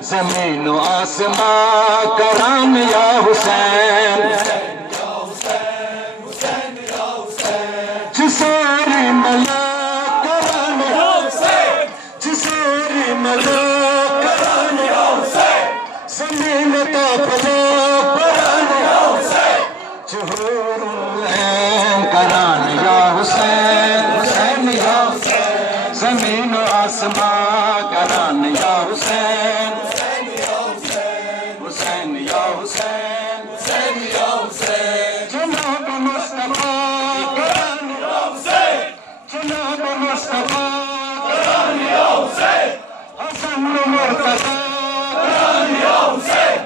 زمین و آسمان کران یا حسین جساری ملک کران یا حسین جساری ملک کران یا حسین زمین تا فلک کران یا حسین جہور کران یا حسین حسین یا حسین زمین و آسمان کران یا حسین حسین یا حسین حسین یا حسین جناب مصطفیٰ کران یا حسین جناب مصطفیٰ کران یا حسین حسن مرتضی کران یا حسین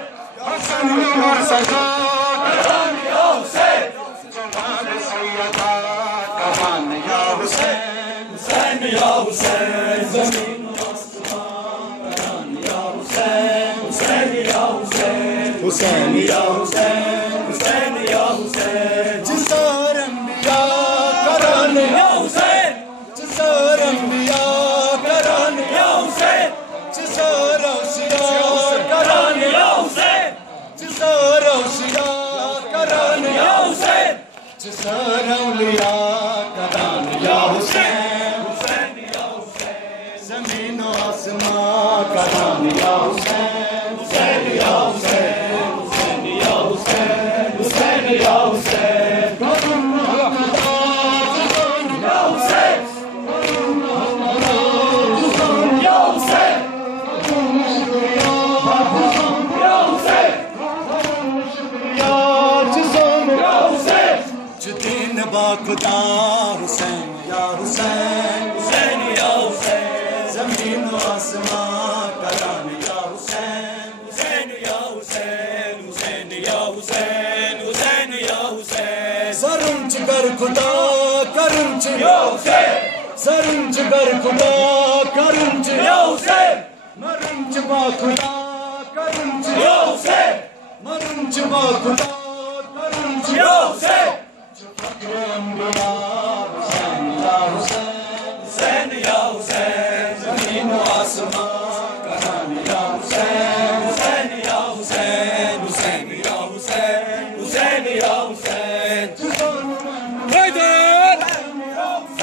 حسن مرتضی کران یا حسین جناب سیدہ کران یا حسین حسین یا حسین زمین حسین یا حسین حسین یا حسین جسار انبیاء کران یا حسین جسار انبیاء کران یا حسین جسار اوصیاء کران یا حسین جسار اوصیاء کران یا حسین جسار اولیاء کران یا حسین حسین یا حسین زمین و آسمان کران یا حسین حسین یا حسین خدا حسین یا حسین حسین یا حسین زمین و آسمان کران یا حسین حسین یا حسین حسین یا حسین حسین یا حسین زرم جگر خدا کرم یا حسین زرم جگر خدا کرم یا حسین مرم جبا خدا کرم یا حسین مرم جبا خدا کرم یا حسین حسین یا حسین حسین یا حسین زمین و آسمان کران یا حسین حسین یا حسین حسین یا حسین حسین یا حسین حیدر یا حسین حسین یا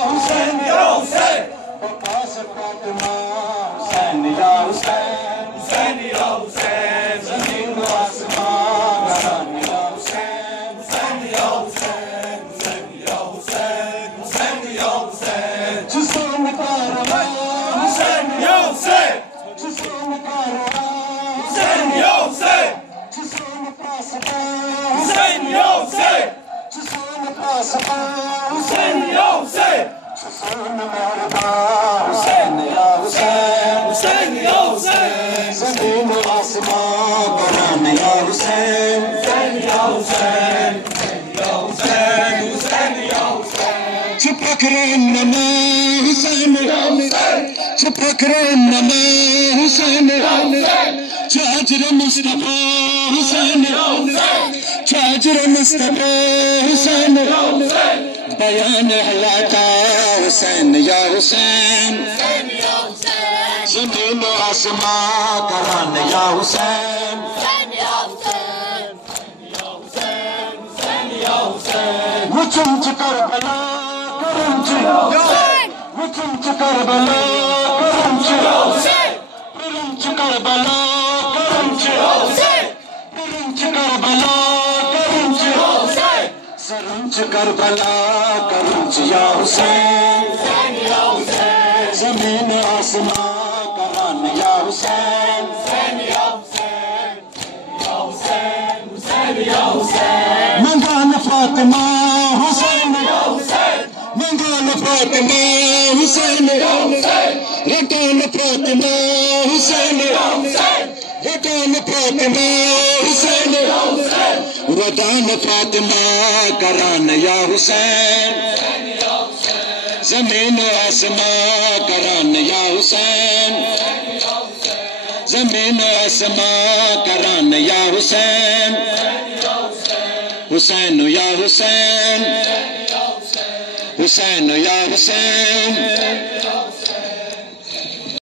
حسین یا حسین تاجر مصطفى حسين تاجر مصطفى حسين بیان احلاتا حسین یا حسین زمین و آسمان کران یا حسین کربلا کرنچ کرنچ کربلا کرنچ کرنچ کربلا کرنچ سرنچ کربلا کرنچ یا حسین زمین آسمان کران یا حسین منگال فاطمہ حسین منگال فاطمہ حسین رٹان فاطمہ حسین رٹان فاطمہ حسین ردان فاطمہ کران یا حسین زمین و آسمان کران یا حسین زمین و آسمان کران یا حسین حسین یا حسین حسین یا حسین